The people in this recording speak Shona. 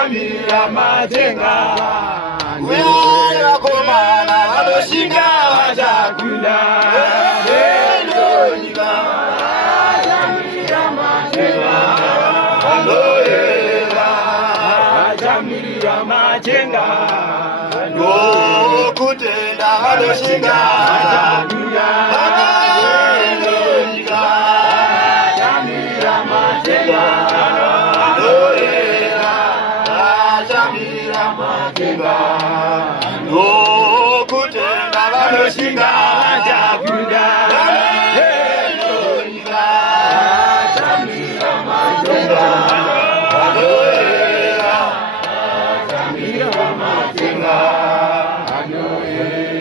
Jamira majenga wewe wakomana wanoshinga wajakula Elonika Jamira majenga Aloela Jamira majenga Kutenda wanoshinga wajakula Elonika Jamira majenga no kutenda vanoshinga vachakuda Elonika Jamira majenga anoera Jamira majenga anoera